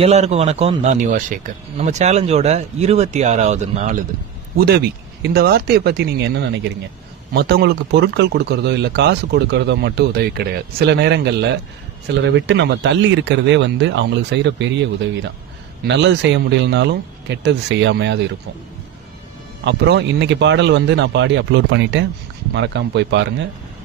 எல்லாருக்கும் வணக்கம். நான் யுவா சேகர். நம்ம சேலஞ்சோட 26வது நாள் இது. உதவி, இந்த வார்த்தையை பத்தி நீங்க என்ன நினைக்கிறீங்க? மற்றவங்களுக்கு பொருட்கள் கொடுக்கறதோ இல்ல காசு கொடுக்கறதோ மட்டும் உதவி கிடையாது. சில நேரங்கள்ல சிலரை விட்டு நம்ம தள்ளி இருக்கிறதே அவங்களுக்கு செய்யற பெரிய உதவி தான். நல்லது செய்ய முடியலனாலும் கெட்டது செய்யாமையாவது இருப்போம். அப்புறம் இன்னைக்கு பாடல் நான் பாடி அப்லோட் பண்ணிட்டேன், மறக்காம போய் பாருங்க.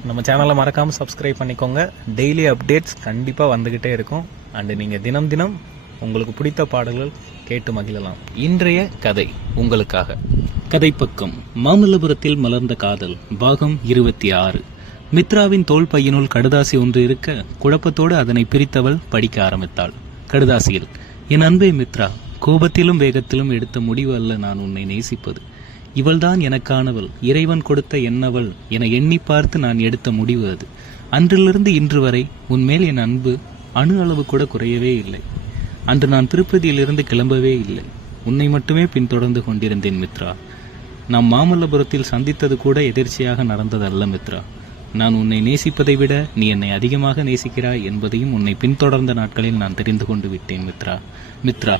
நம்ம சேனலை மறக்காம சப்ஸ்கிரைப் பண்ணிக்கோங்க. டெய்லி அப்டேட்ஸ் கண்டிப்பா வந்துகிட்டே இருக்கும். அண்ட் நீங்க தினம் தினம் உங்களுக்கு பிடித்த பாடல்கள் கேட்டு மகிழலாம். இன்றைய கதை உங்களுக்காக. கதைப்பக்கம். மாமல்லபுரத்தில் மலர்ந்த காதல், பாகம் 26. மித்ராவின் தோள் பையனுள் கடுதாசி ஒன்று இருக்க குழப்பத்தோடு அதனை பிரித்தவள் படிக்க ஆரம்பித்தாள். கடுதாசியில், என் அன்பே மித்ரா, கோபத்திலும் வேகத்திலும் எடுத்த முடிவு அல்ல நான் உன்னை நேசிப்பது. இவள்தான் எனக்கானவள், இறைவன் கொடுத்த என்னவள் என எண்ணி பார்த்து நான் எடுத்த முடிவு அது. அன்றிலிருந்து இன்று வரை உன்மேல் என் அன்பு அணு அளவு கூட குறையவே இல்லை. அன்று நான் திருப்பதியிலிருந்து கிளம்பவே இல்லை, உன்னை மட்டுமே பின்தொடர்ந்து கொண்டிருந்தேன் மித்ரா. நாம் மாமல்லபுரத்தில் சந்தித்தது கூட எதிர்ச்சியாக நடந்ததல்ல மித்ரா. நான் உன்னை நேசிப்பதை விட நீ என்னை அதிகமாக நேசிக்கிறாய் என்பதையும் உன்னை பின்தொடர்ந்த நாட்களில் நான் தெரிந்து கொண்டு விட்டேன் மித்ரா. மித்ரா,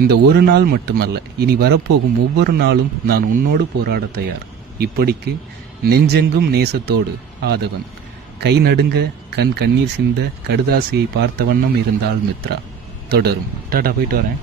இந்த ஒரு நாள் மட்டுமல்ல, இனி வரப்போகும் ஒவ்வொரு நாளும் நான் உன்னோடு போராட தயார். இப்படிக்கு நெஞ்செங்கும் நேசத்தோடு ஆதவன். கை நடுங்க கண்ணீர் சிந்த கடுதாசியை பார்த்த வண்ணம் இருந்தாள் மித்ரா. தொடரும். டாடா, போயிட்டு வரேன்.